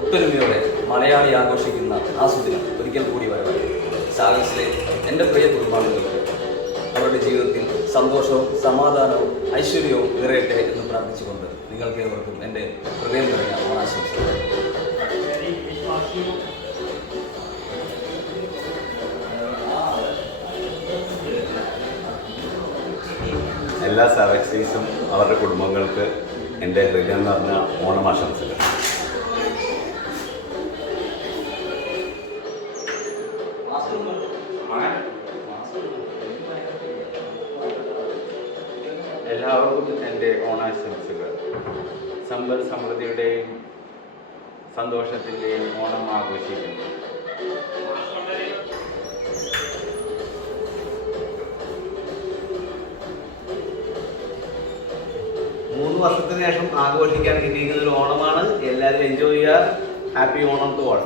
ഒത്തൊരുമയോടെ മലയാളി ആഘോഷിക്കുന്ന ആ സുദിനം ഒരിക്കൽ കൂടി വരവായി. സാഗസിലെ എൻ്റെ പ്രിയ കുടുംബാംഗങ്ങൾക്ക് അവരുടെ ജീവിതത്തിൽ സന്തോഷവും സമാധാനവും ഐശ്വര്യവും നിറയട്ടെ എന്ന് പ്രാർത്ഥിച്ചുകൊണ്ട് നിങ്ങൾക്ക് ഏവർക്കും എൻ്റെ ഹൃദയം നിറഞ്ഞ ഓണാശംസകൾ. എല്ലാ സാവക്സീസും അവരുടെ കുടുംബങ്ങൾക്ക് എൻ്റെ ഹൃദയം നിറഞ്ഞ ഓണമാശംസകൾ. എല്ലാവർക്കും എൻ്റെ ഓണാശംസകൾ. സമ്പൽ സമൃദ്ധിയുടെയും സന്തോഷത്തിൻ്റെയും ഓണം ആഘോഷിക്കുന്നു. 3 വർഷത്തിന് ശേഷം ആഘോഷിക്കാൻ കിട്ടിയിരിക്കുന്ന ഒരു ഓണമാണ്. എല്ലാവരും എൻജോയ് ചെയ്യുക. Happy Onam to all.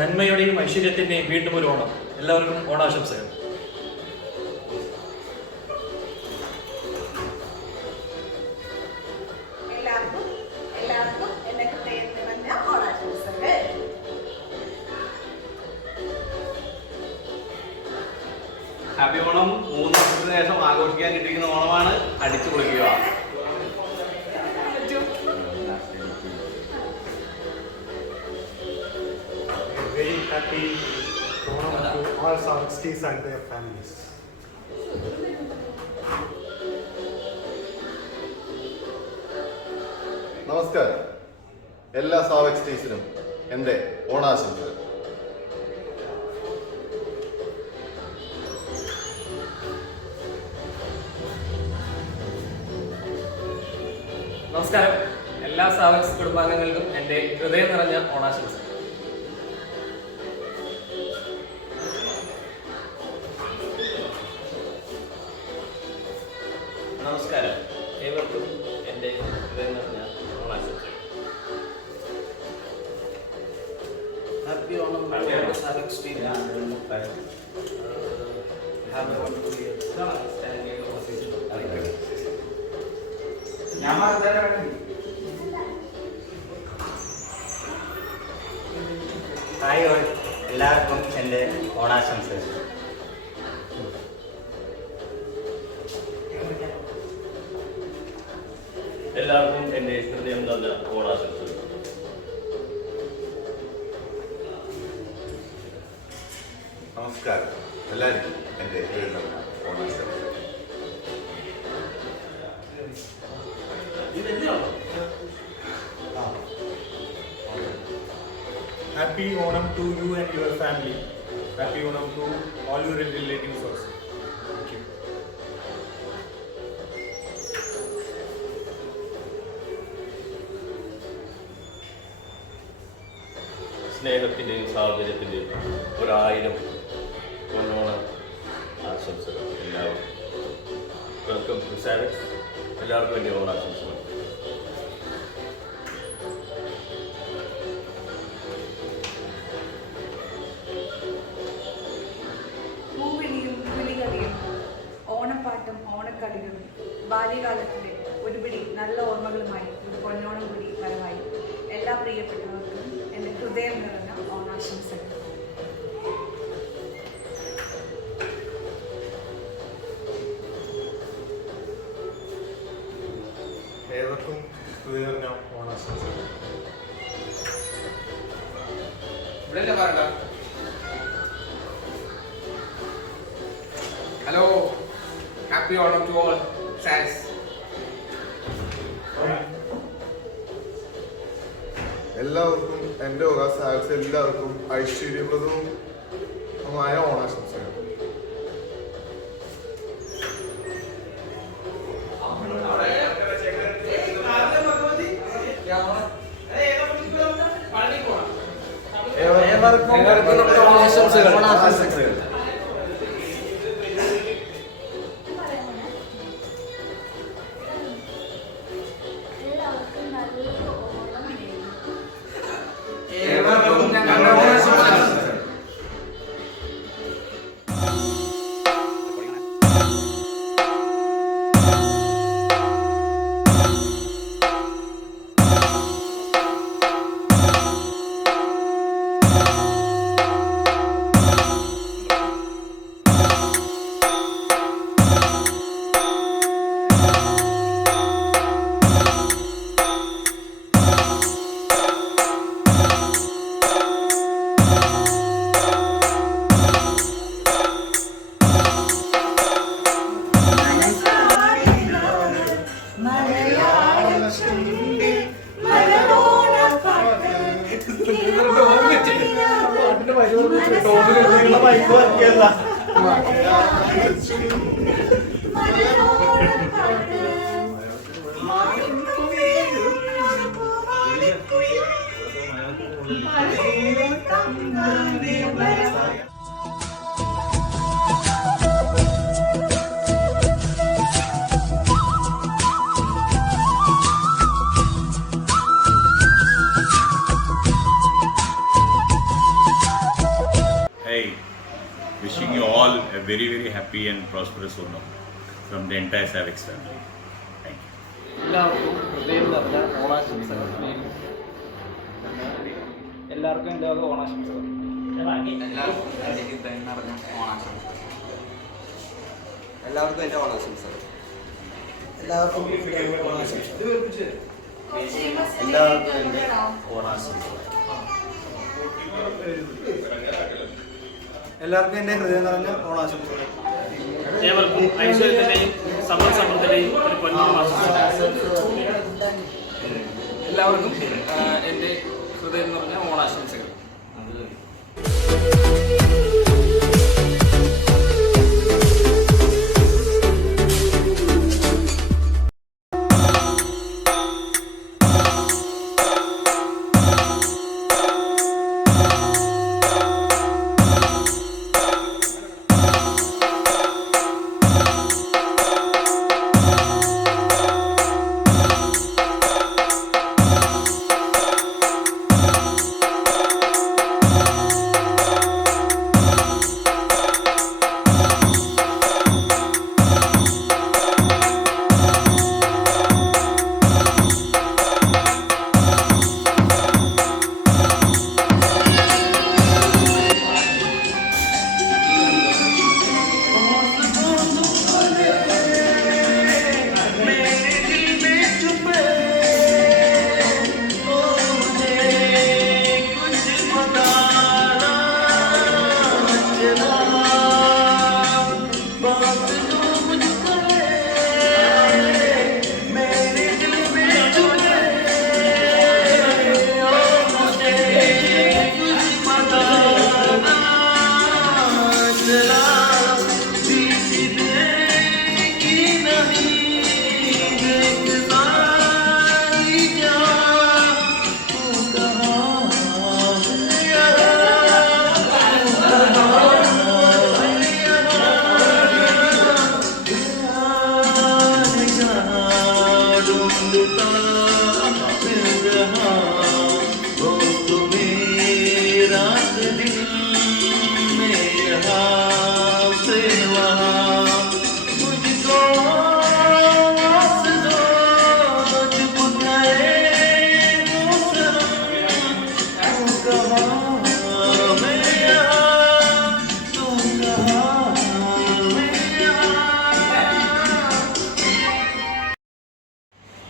നന്മയുടെയും ഐശ്വര്യത്തിൻ്റെയും വീണ്ടും ഒരു ഓണം. എല്ലാവർക്കും ഓണാശംസകൾ. ഹാപ്പി ഓണം. 3 വർഷത്തിന് ശേഷം ആഘോഷിക്കാൻ കിട്ടിയിരിക്കുന്ന ഓണമാണ്. അടിച്ചു പൊളിക്കുക. Very happy Onam to all Sarksties and their families. നമസ്കാരം. എല്ലാ സാവക്സ്റ്റീസിനും എൻ്റെ ഓണാശംസകൾ. നമസ്കാരം. എല്ലാ സാവക്സ് കുടുംബാംഗങ്ങൾക്കും എൻ്റെ ഹൃദയം നിറഞ്ഞ ഓണാശംസകൾ. നമസ്കാരം. ഏവർക്കും എൻ്റെ ഹൃദയം നിറഞ്ഞ ഓണാശംസകൾ. ഹാപ്പി ഓണം. സാവക്സ്റ്റീസ് have a wonderful year. Hi all. എല്ലാവർക്കും എൻ്റെ ഓണാശംസകൾ. എല്ലാവർക്കും എൻ്റെ ഹൃദയം നിറഞ്ഞ ഓണാശംസകൾ. നമസ്കാരം. എല്ലാവർക്കും എൻ്റെ ഹൃദയം നിറഞ്ഞ ഓണാശംസകൾ. Happy Onam to you and your family. Happy Onam to all your relatives also. Thank you. സ്നേഹത്തിൻ്റെയും സാഹചര്യത്തിൻ്റെയും 1000 പൊന്നോണ ആശംസകൾ. എല്ലാവർക്കും വെൽക്കം ടു സാവക്സ്. എല്ലാവർക്കും എൻ്റെ ഓണാശംസകൾ. പൂവിളിയും കിളികളിയും ഓണപ്പാട്ടും ഓണക്കളികളും ബാല്യകാലത്തിലെ ഒരുപിടി നല്ല ഓർമ്മകളുമായി ഒരു പൊന്നോണം കൂടി വരവായി. എല്ലാ പ്രിയപ്പെട്ടവർക്കും എൻ്റെ ഹൃദയം നിറഞ്ഞ ഓണാശംസകൾ. ഏവർക്കും ഹൃദയം നിറഞ്ഞ ഓണാശംസകൾ. Hello, happy Onam to all. Thanks. എല്ലാവർക്കും എൻ്റെ വക സാവക്സ് എല്ലാവർക്കും ഐശ്വര്യപ്രദവുമായ ഓണാശംസകൾ. ഏവർക്കും ഓണാശംസകൾ. Hey, wishing you all a very, very happy and prosperous Onam from the entire Savix family. Thank you. എല്ലാവർക്കും ഹൃദയം നിറഞ്ഞ ഓണാശംസകൾ. എല്ലാവർക്കും എൻ്റെ വക ഓണാശംസകൾ. എല്ലാവർക്കും എൻ്റെ ഓണാശംസകൾ. എല്ലാവർക്കും എൻ്റെ ഓണാശംസകൾ. എല്ലാവർക്കും എൻ്റെ ഹൃദയം നിറഞ്ഞ ഓണാശംസകൾ. ഏവർക്കും ഐശ്വര്യത്തിന്റെയും സമ്പൽ സമൃദ്ധിയുടെയും ഒരു പൊന്നോണം ആശംസിക്കുന്നു. എല്ലാവർക്കും എൻ്റെ ഹൃദയം നിറഞ്ഞ ഓണാശംസകൾ.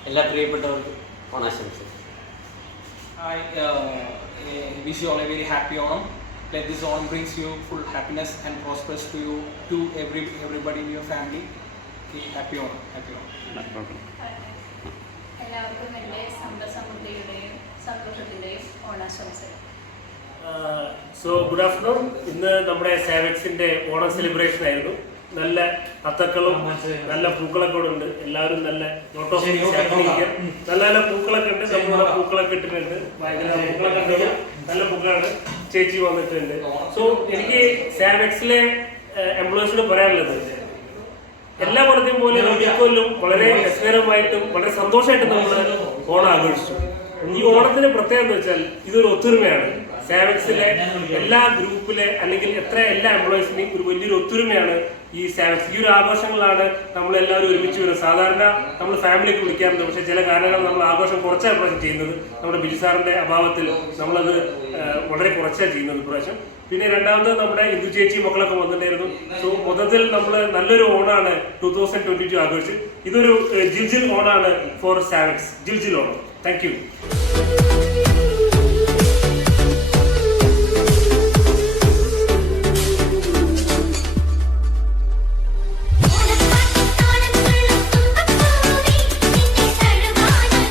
എല്ലാ പ്രിയപ്പെട്ടവർക്കും ഓണാശംസകൾ. I wish you all a very happy Onam. Let this Onam brings you full happiness and prosperous to you, to everybody in your family. Okay, happy Onam, happy Onam. എല്ലാവർക്കും എൻ്റെ സമ്പൽ സമൃദ്ധിയുടെയും സന്തോഷത്തിൻ്റെയും ഓണാശംസകൾ. So good afternoon. ഇന്ന് നമ്മുടെ സാവക്സിന്റെ Onam celebration ആയിരുന്നു. നല്ല അത്തക്കളും നല്ല പൂക്കളൊക്കെ ഉണ്ട്. എല്ലാവരും നല്ല നോട്ട് ഓഫ് നല്ല നല്ല പൂക്കളൊക്കെ ഉണ്ട്. നമ്മളുടെ പൂക്കളൊക്കെ ഇട്ടിട്ടുണ്ട്. ഭയങ്കര പൂക്കളൊക്കെ ഉണ്ട്. നല്ല പൂക്കളാണ്. ചേച്ചി വന്നിട്ടുണ്ട്. സോ എനിക്ക് സാവക്സിലെ എംപ്ലോയീസിനോട് പറയാനുള്ളത്, എല്ലാ ഓണത്തെയും പോലെ ഇക്കൊല്ലം വളരെ രസകരമായിട്ടും വളരെ സന്തോഷമായിട്ടും നമ്മൾ ഓണം ആഘോഷിച്ചു. ഈ ഓണത്തിന്റെ പ്രത്യേകത എന്ന് വെച്ചാൽ ഇതൊരു ഒത്തൊരുമയാണ്. സാവക്സിലെ എല്ലാ ഗ്രൂപ്പിലെ അല്ലെങ്കിൽ എല്ലാ എംപ്ലോയീസിനെയും ഒരു വലിയൊരു ഒത്തൊരുമയാണ് ഈ സാവക്സ്. ഈ ഒരു ആഘോഷങ്ങളാണ് നമ്മളെല്ലാവരും ഒരുമിച്ച് വരുന്നത്. സാധാരണ നമ്മൾ ഫാമിലിക്ക് വിളിക്കാറുണ്ട്, പക്ഷേ ചില കാരണങ്ങൾ നമ്മൾ ആഘോഷം കുറച്ചാണ് ഇപ്രാവശ്യം ചെയ്യുന്നത്. നമ്മുടെ ബിജു സാറിന്റെ അഭാവത്തിൽ നമ്മളത് വളരെ കുറച്ചാണ് ചെയ്യുന്നത് ഇപ്രാവശ്യം. പിന്നെ രണ്ടാമത് നമ്മുടെ ഇന്ദു ചേച്ചി മക്കളൊക്കെ വന്നിട്ടുണ്ടായിരുന്നു. സോ മൊത്തത്തിൽ നമ്മൾ നല്ലൊരു ഓണാണ് 2022 ആഘോഷിച്ച്. ഇതൊരു ജിൽജിൽ ഓണാണ് ഫോർ സാവക്സ്. ജിൽജിൽ ഓണം. Thank U.